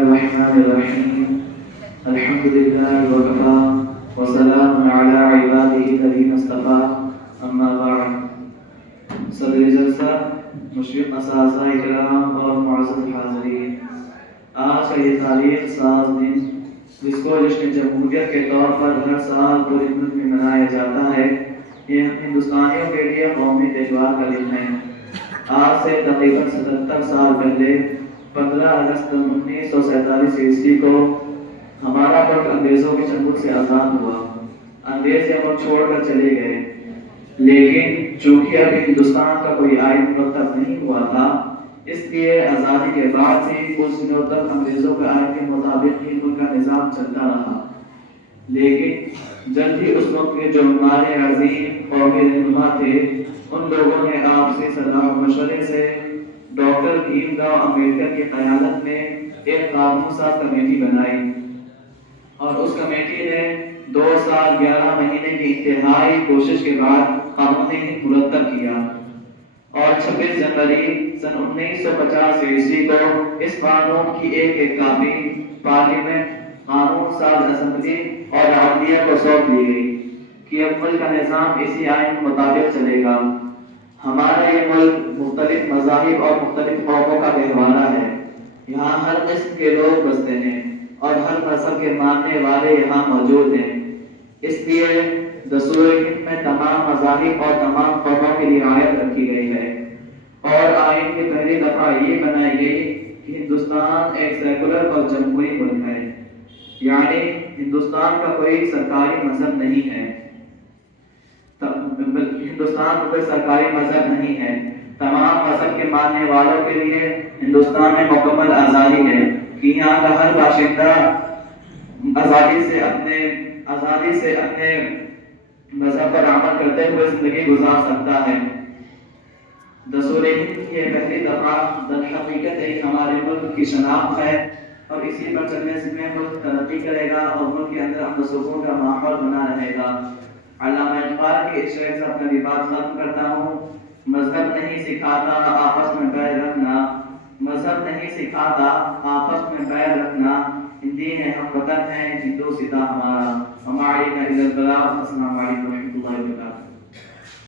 الرحمن الرحيم الحمد لله وكفى وسلام على عباده الذين اصطفى اما بعد صدر جلسہ مشرق اساتذہ کرام اور معزز حاضرین، آج کا یہ تاریخ ساز دن جس کو جشن جمہوریت کے طور پر ہر سال پورے ملک میں منایا جاتا ہے، یہ ہندوستانیوں کے لیے قومی تہوار کا دن ہے۔ آج سے تقریباً 77 سال پہلے 15 اگست 1947 عیسوی کو ہمارا ملک انگریزوں کے چنگل سے آزاد ہوا۔ انگریز یہ ملک چھوڑ کر چلے گئے، لیکن چونکہ ابھی ہندوستان کا کوئی آئین مرتب نہیں ہوا تھا، اس لیے آزادی کے بعد بھی کچھ دنوں تک انگریزوں کے آئین کے مطابق ہی ملک کا نظام چلتا رہا۔ لیکن جلد ہی اس وقت کے جو ہمارے عظیم قومی رہنما تھے، ان لوگوں نے آپسی صلاح و مشورے سے ڈاکٹر بھیم راؤ امبیڈکر کی قیادت میں ایک قانون ساز کمیٹی بنائی، اور اس کمیٹی نے 2 سال 11 مہینے کی انتہائی کوشش کے بعد قانون ہند مرتب کیا، اور 26 جنوری سن 1950 عیسوی کو اس قانون کی ایک کاپی پارلیمنٹ، قانون ساز اسمبلی اور عدلیہ کو سونپ دی گئی کہ اب ملک کا نظام اسی آئین کے مطابق چلے گا۔ ہمارا یہ ملک مختلف مذاہب اور مختلف قوموں کا گہوارہ ہے۔ یہاں ہر قسم کے لوگ بستے ہیں اور ہر مذہب کے ماننے والے یہاں موجود ہیں۔ اس لیے دستور ہند میں تمام مذاہب اور تمام قوموں کی رعایت رکھی گئی ہے، اور آئین کی پہلی دفعہ یہ بنائی گئی کہ ہندوستان ایک سیکولر اور جمہوری ملک ہے، یعنی ہندوستان کا کوئی سرکاری مذہب نہیں ہے۔ ہندوستان میں کوئی سرکاری مذہب نہیں ہے، تمام مذہب کے ماننے والوں کے لیے ہندوستان میں مکمل آزادی ہے کہ یہاں کا ہر باشندہ آزادی سے اپنے مذہب پر عمل کرتے ہوئے زندگی گزار سکتا ہے۔ دستور ہند کی پہلی دفعہ درحقیقت ایک ہمارے ملک کی شناخت ہے، اور اسی پر چلنے سے ملک ترقی کرے گا اور ملک کے اندر امن و سکون کا ماحول بنا رہے گا۔ علامہ اقبال کے اس شعر سے اپنی بات ختم کرتا ہوں۔ مذہب نہیں سکھاتا آپس میں بیر رکھنا، مذہب نہیں سکھاتا آپس میں بیر رکھنا، ہندی ہے ہم وطن ہے ہندو ستا ہمارا، ہماری کا البلاغ۔ السلام علیکم و رحمۃ اللہ وبرکاتہ۔